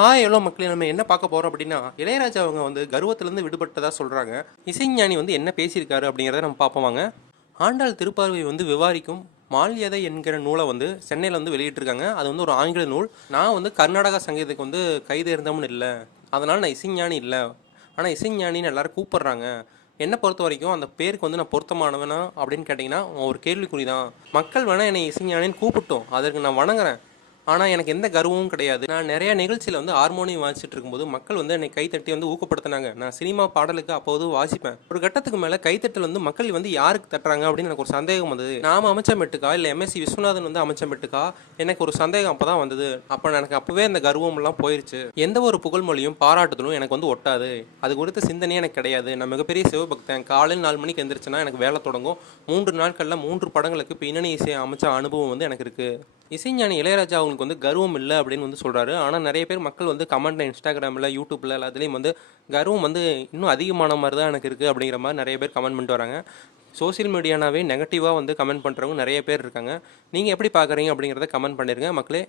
Hi எவ்வளோ மக்களே நம்ம என்ன பார்க்க போகிறோம் அப்படின்னா இளையராஜா அவங்க வந்து கர்வத்திலேருந்து விடுபட்டதாக சொல்கிறாங்க. இசைஞானி வந்து என்ன பேசியிருக்காரு அப்படிங்கிறத நம்ம பார்ப்போம். ஆண்டாள் திருப்பார்வை வந்து விவாரிக்கும் மால்யதை என்கிற நூலை வந்து சென்னையில் வந்து வெளியிட்டிருக்காங்க. அது வந்து ஒரு ஆங்கில நூல். நான் வந்து கர்நாடகா சங்கீதத்துக்கு வந்து கைதேர்ந்தவனு இல்லை, அதனால் நான் இசைஞானி இல்லை. ஆனால் இசைஞானின்னு எல்லாரும் கூப்பிட்றாங்க. என்னை பொறுத்த வரைக்கும் அந்த பேருக்கு வந்து நான் பொருத்தமானவனா அப்படின்னு கேட்டிங்கன்னா ஒரு கேள்விக்குறி தான். மக்கள் வேணால் என்னை இசைஞானின்னு கூப்பிட்டோம், அதற்கு நான் வணங்குறேன். ஆனால் எனக்கு எந்த கர்வமும் கிடையாது. நான் நிறையா நிகழ்ச்சியில் வந்து ஹார்மோனியம் வாசிச்சுட்டு இருக்கும்போது மக்கள் வந்து என்னை கைத்தட்டி வந்து ஊக்கப்படுத்தினாங்க. நான் சினிமா பாடலுக்கு அப்போது வாசிப்பேன். ஒரு கட்டத்துக்கு மேலே கைத்தட்டல் வந்து மக்கள் வந்து யாருக்கு தட்டுறாங்க அப்படின்னு எனக்கு ஒரு சந்தேகம் வந்தது. நாம் அமைச்ச மெட்டுக்கா இல்லை எம்எஸ்சி விஸ்வநாதன் வந்து அமைச்ச மெட்டுக்கா, எனக்கு ஒரு சந்தேகம் அப்போ தான் வந்தது. அப்போ எனக்கு அப்போவே அந்த கர்வமெல்லாம் போயிடுச்சு. எந்த ஒரு புகழ்மொழியும் பாராட்டுதலும் எனக்கு வந்து ஒட்டாது. அது குறித்த சிந்தனையே எனக்கு கிடையாது. நான் மிகப்பெரிய சிவபக்தன். காலையில் 4 மணிக்கு எந்திரிச்சுன்னா எனக்கு வேலை தொடங்கும். 3 நாட்களில் 3 படங்களுக்கு பின்னணி இசை அமைச்ச அனுபவம் வந்து எனக்கு இருக்குது. இசைஞானி இளையராஜா அவங்களுக்கு வந்து கர்வம் இல்லை அப்படின்னு வந்து சொல்கிறாரு. ஆனால் நிறைய பேர் மக்கள் வந்து கமெண்ட் இன்ஸ்டாகிராமில் யூடியூப்பில் எல்லாத்துலேயும் வந்து கர்வம் வந்து இன்னும் அதிகமான மாதிரி தான் எனக்கு இருக்குது அப்படிங்கிற மாதிரி நிறைய பேர் கமெண்ட் பண்ணிட்டு வராங்க. சோசியல் மீடியானாவே நெகட்டிவாக வந்து கமெண்ட் பண்ணுறவங்க நிறைய பேர் இருக்காங்க. நீங்கள் எப்படி பார்க்குறீங்க அப்படிங்கிறத கமெண்ட் பண்ணிடுங்க மக்களே.